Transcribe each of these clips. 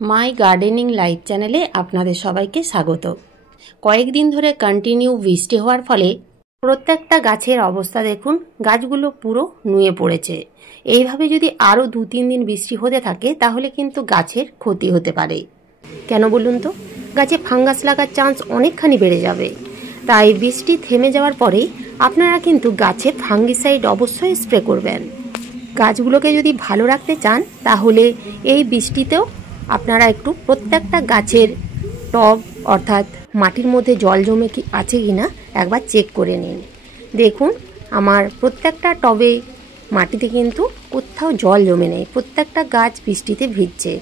মাই gardening life চ্যানেলে আপনাদের সবাইকে স্বাগত। কয়েকদিন ধরে কন্টিনিউ বৃষ্টি হওয়ার ফলে প্রত্যেকটা গাছের অবস্থা দেখুন, গাছগুলো পুরো নুয়ে পড়েছে। এইভাবে যদি আরও 2-3 দিন বৃষ্টি হতে থাকে তাহলে কিন্তু গাছের ক্ষতি হতে পারে। কেন বলুন তো? গাছে ফাঙ্গাস লাগার চান্স অনেকখানি বেড়ে যাবে। তাই বৃষ্টি থেমে যাওয়ার পরেই আপনারা কিন্তু গাছে ফাঙ্গিসাইড অবশ্যই স্প্রে করবেন। গাছগুলোকে যদি ভালো রাখতে চান তাহলে এই বৃষ্টিতেও আপনারা একটু প্রত্যেকটা গাছের টব অর্থাৎ মাটির মধ্যে জল জমে কি আছে কিনা একবার চেক করে নিন। দেখুন আমার প্রত্যেকটা টবে মাটিতে কিন্তু কোথাও জল জমে নেই, প্রত্যেকটা গাছ বৃষ্টিতে ভিজছে।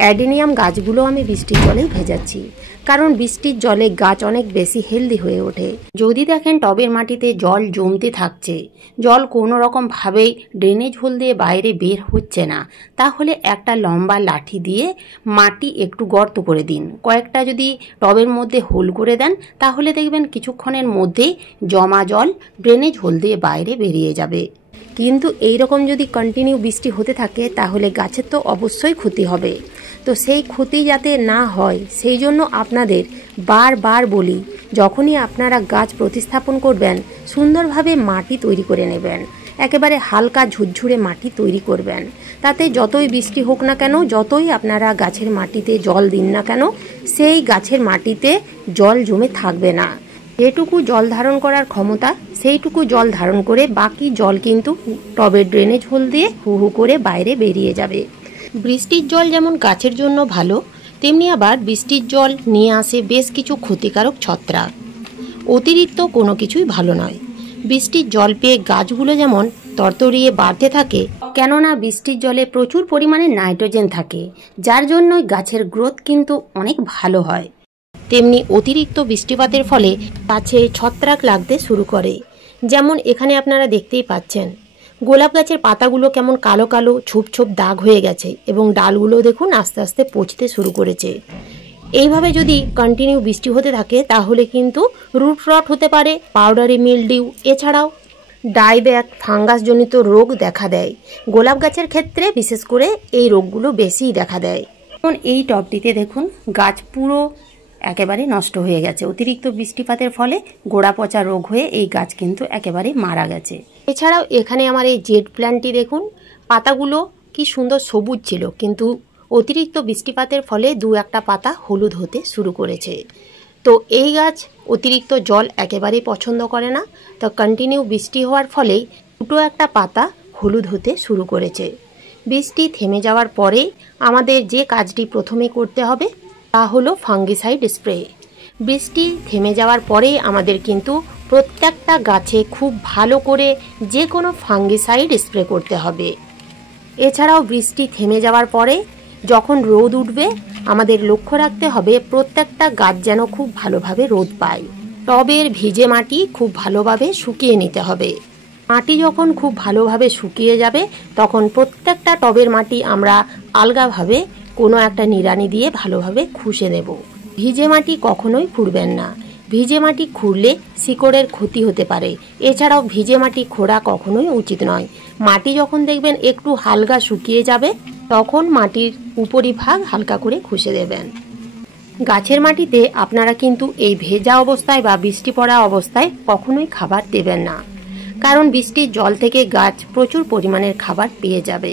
অ্যাডেনিয়াম গাছগুলো আমি বৃষ্টির জলেই ভেজাচ্ছি, কারণ বৃষ্টির জলে গাছ অনেক বেশি হেলদি হয়ে ওঠে। যদি দেখেন টবের মাটিতে জল জমতে থাকছে, জল কোনো রকমভাবেই ড্রেনেজ হোল দিয়ে বাইরে বের হচ্ছে না, তাহলে একটা লম্বা লাঠি দিয়ে মাটি একটু গর্ত করে দিন। কয়েকটা যদি টবের মধ্যে হোল করে দেন তাহলে দেখবেন কিছুক্ষণের মধ্যেই জমা জল ড্রেনেজ হোল দিয়ে বাইরে বেরিয়ে যাবে। কিন্তু এই রকম যদি কন্টিনিউ বৃষ্টি হতে থাকে তাহলে গাছের তো অবশ্যই ক্ষতি হবে। তো সেই ক্ষতি যাতে না হয় সেই জন্য আপনাদের বারবার বলি, যখনই আপনারা গাছ প্রতিস্থাপন করবেন সুন্দরভাবে মাটি তৈরি করে নেবেন, একেবারে হালকা ঝুরঝুরে মাটি তৈরি করবেন। তাতে যতই বৃষ্টি হোক না কেন, যতই আপনারা গাছের মাটিতে জল দিন না কেন, সেই গাছের মাটিতে জল জমে থাকবে না। যেটুকু জল ধারণ করার ক্ষমতা সেইটুকু জল ধারণ করে বাকি জল কিন্তু টবের ড্রেনেজ হোল দিয়ে হু হু করে বাইরে বেরিয়ে যাবে। বৃষ্টির জল যেমন গাছের জন্য ভালো, তেমনি আবার বৃষ্টির জল নিয়ে আসে বেশ কিছু ক্ষতিকারক ছত্রাক। অতিরিক্ত কোনো কিছুই ভালো নয়। বৃষ্টির জল পেয়ে গাছগুলো যেমন তরতরিয়ে বাড়তে থাকে, কেননা বৃষ্টির জলে প্রচুর পরিমাণে নাইট্রোজেন থাকে, যার জন্য গাছের গ্রোথ কিন্তু অনেক ভালো হয়। তেমনি অতিরিক্ত বৃষ্টিপাতের ফলে গাছে ছত্রাক লাগতে শুরু করে। যেমন এখানে আপনারা দেখতেই পাচ্ছেন গোলাপ গাছের পাতাগুলো কেমন কালো কালো ছোপ ছোপ দাগ হয়ে গেছে এবং ডালগুলো দেখুন আস্তে আস্তে পচতে শুরু করেছে। এইভাবে যদি কন্টিনিউ বৃষ্টি হতে থাকে তাহলে কিন্তু রুট রট হতে পারে, পাউডারি মিলডিউ, এছাড়াও ডাইব্যাক ফাঙ্গাসজনিত রোগ দেখা দেয়। গোলাপ গাছের ক্ষেত্রে বিশেষ করে এই রোগগুলো বেশিই দেখা দেয়। যেমন এই টবটিতে দেখুন গাছ পুরো একেবারে নষ্ট হয়ে গেছে। অতিরিক্ত বৃষ্টিপাতের ফলে গোড়া পচা রোগ হয়ে এই গাছ কিন্তু একেবারে মারা গেছে। এছাড়াও এখানে আমার এই জেড প্ল্যান্টটি দেখুন, পাতাগুলো কি সুন্দর সবুজ ছিল, কিন্তু অতিরিক্ত বৃষ্টিপাতের ফলে 2-1টা পাতা হলুদ হতে শুরু করেছে। তো এই গাছ অতিরিক্ত জল একেবারেই পছন্দ করে না। তো কন্টিনিউ বৃষ্টি হওয়ার ফলেই 2-1টা পাতা হলুদ হতে শুরু করেছে। বৃষ্টি থেমে যাওয়ার পরে আমাদের যে কাজটি প্রথমে করতে হবে তা হলো ফাঙ্গিসাইড স্প্রে। বৃষ্টি থেমে যাওয়ার পরে আমাদের কিন্তু প্রত্যেকটা গাছে খুব ভালো করে যে কোনো ফাঙ্গিসাইড স্প্রে করতে হবে। এছাড়াও বৃষ্টি থেমে যাওয়ার পরে যখন রোদ উঠবে আমাদের লক্ষ্য রাখতে হবে প্রত্যেকটা গাছ যেন খুব ভালোভাবে রোদ পায়। টবের ভিজে মাটি খুব ভালোভাবে শুকিয়ে নিতে হবে। মাটি যখন খুব ভালোভাবে শুকিয়ে যাবে তখন প্রত্যেকটা টবের মাটি আমরা আলগাভাবে কোনো একটা নিড়ানি দিয়ে ভালোভাবে খুঁজে নেব। ভিজে মাটি কখনোই খুঁড়বেন না। ভিজে মাটি খুঁড়লে শিকড়ের ক্ষতি হতে পারে। এছাড়াও ভিজে মাটি খোঁড়া কখনোই উচিত নয়। মাটি যখন দেখবেন একটু হালকা শুকিয়ে যাবে তখন মাটির উপরিভাগ হালকা করে খুঁজে দেবেন। গাছের মাটিতে আপনারা কিন্তু এই ভেজা অবস্থায় বা বৃষ্টি পড়া অবস্থায় কখনোই খাবার দেবেন না, কারণ বৃষ্টির জল থেকে গাছ প্রচুর পরিমাণের খাবার পেয়ে যাবে।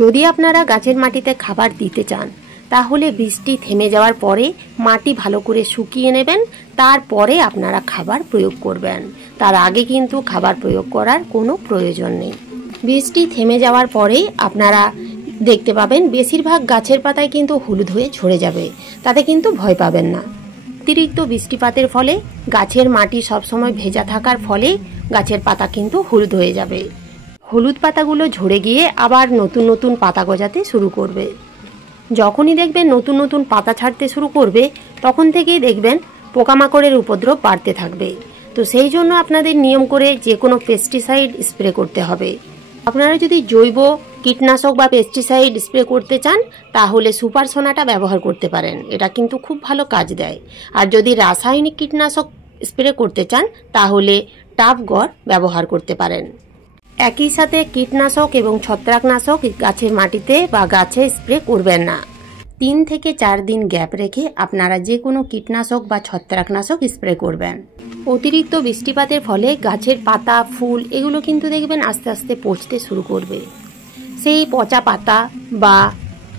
যদি আপনারা গাছের মাটিতে খাবার দিতে চান তাহলে বৃষ্টি থেমে যাওয়ার পরে মাটি ভালো করে শুকিয়ে নেবেন, তারপরে আপনারা খাবার প্রয়োগ করবেন। তার আগে কিন্তু খাবার প্রয়োগ করার কোনো প্রয়োজন নেই। বৃষ্টি থেমে যাওয়ার পরেই আপনারা দেখতে পাবেন বেশিরভাগ গাছের পাতায় কিন্তু হলুদ হয়ে ঝরে যাবে, তাতে কিন্তু ভয় পাবেন না। অতিরিক্ত বৃষ্টিপাতের ফলে গাছের মাটি সবসময় ভেজা থাকার ফলে গাছের পাতা কিন্তু হলুদ হয়ে যাবে। হলুদ পাতাগুলো ঝরে গিয়ে আবার নতুন নতুন পাতা গজাতে শুরু করবে। যখনই দেখবেন নতুন নতুন পাতা ছাড়তে শুরু করবে তখন থেকেই দেখবেন পোকামাকড়ের উপদ্রব বাড়তে থাকবে। তো সেই জন্য আপনাদের নিয়ম করে যে কোনো পেস্টিসাইড স্প্রে করতে হবে। আপনারা যদি জৈব কীটনাশক বা পেস্টিসাইড স্প্রে করতে চান তাহলে সুপার সোনাটা ব্যবহার করতে পারেন, এটা কিন্তু খুব ভালো কাজ দেয়। আর যদি রাসায়নিক কীটনাশক স্প্রে করতে চান তাহলে টাবগড় ব্যবহার করতে পারেন। একই সাথে কীটনাশক এবং ছত্রাকনাশক গাছের মাটিতে বা গাছে স্প্রে করবেন না। 3 থেকে 4 দিন গ্যাপ রেখে আপনারা যে কোনো কীটনাশক বা ছত্রাকনাশক স্প্রে করবেন। অতিরিক্ত বৃষ্টিপাতের ফলে গাছের পাতা, ফুল এগুলো কিন্তু দেখবেন আস্তে আস্তে পচতে শুরু করবে। সেই পচা পাতা বা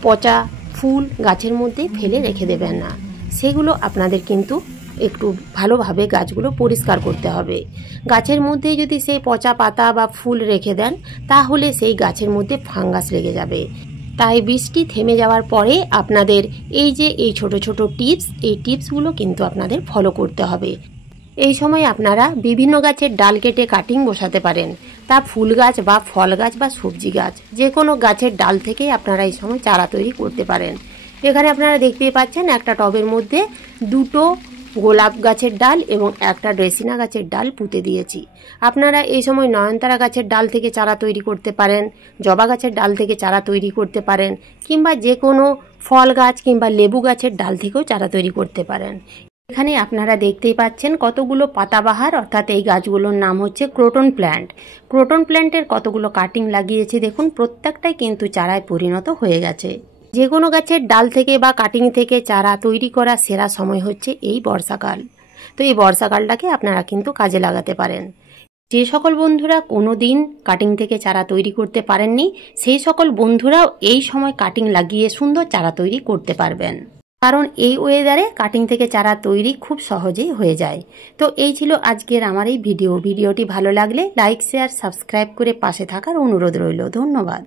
পচা ফুল গাছের মধ্যে ফেলে রেখে দেবেন না, সেগুলো আপনাদের কিন্তু একটু ভালোভাবে গাছগুলো পরিষ্কার করতে হবে। গাছের মধ্যে যদি সেই পচা পাতা বা ফুল রেখে দেন তাহলে সেই গাছের মধ্যে ফাঙ্গাস লেগে যাবে। তাই বৃষ্টি থেমে যাওয়ার পরে আপনাদের এই ছোট ছোট টিপস, এই টিপসগুলো কিন্তু আপনাদের ফলো করতে হবে। এই সময় আপনারা বিভিন্ন গাছের ডাল কেটে কাটিং বসাতে পারেন। তা ফুল গাছ বা ফল গাছ বা সবজি গাছ যে কোনো গাছের ডাল থেকেই আপনারা এই সময় চারা তৈরি করতে পারেন। এখানে আপনারা দেখতেই পাচ্ছেন একটা টবের মধ্যে 2টো গোলাপ গাছের ডাল এবং একটা ড্রেসিনা গাছের ডাল পুঁতে দিয়েছি। আপনারা এই সময় নয়নতারা গাছের ডাল থেকে চারা তৈরি করতে পারেন, জবা গাছের ডাল থেকে চারা তৈরি করতে পারেন, কিংবা যে কোনো ফল গাছ কিংবা লেবু গাছের ডাল থেকেও চারা তৈরি করতে পারেন। এখানে আপনারা দেখতেই পাচ্ছেন কতগুলো পাতাবাহার, অর্থাৎ এই গাছগুলোর নাম হচ্ছে ক্রোটন প্ল্যান্ট। ক্রোটন প্ল্যান্টের কতগুলো কাটিং লাগিয়েছি দেখুন, প্রত্যেকটাই কিন্তু চারায় পরিণত হয়ে গেছে। যে কোনো গাছের ডাল থেকে বা কাটিং থেকে চারা তৈরি করার সেরা সময় হচ্ছে এই বর্ষাকাল। তো এই বর্ষাকালটাকে আপনারা কিন্তু কাজে লাগাতে পারেন। যে সকল বন্ধুরা কোনো দিন কাটিং থেকে চারা তৈরি করতে পারেননি সেই সকল বন্ধুরাও এই সময় কাটিং লাগিয়ে সুন্দর চারা তৈরি করতে পারবেন, কারণ এই ওয়েদারে কাটিং থেকে চারা তৈরি খুব সহজেই হয়ে যায়। তো এই ছিল আজকের আমার এই ভিডিওটি ভালো লাগলে লাইক, শেয়ার, সাবস্ক্রাইব করে পাশে থাকার অনুরোধ রইল। ধন্যবাদ।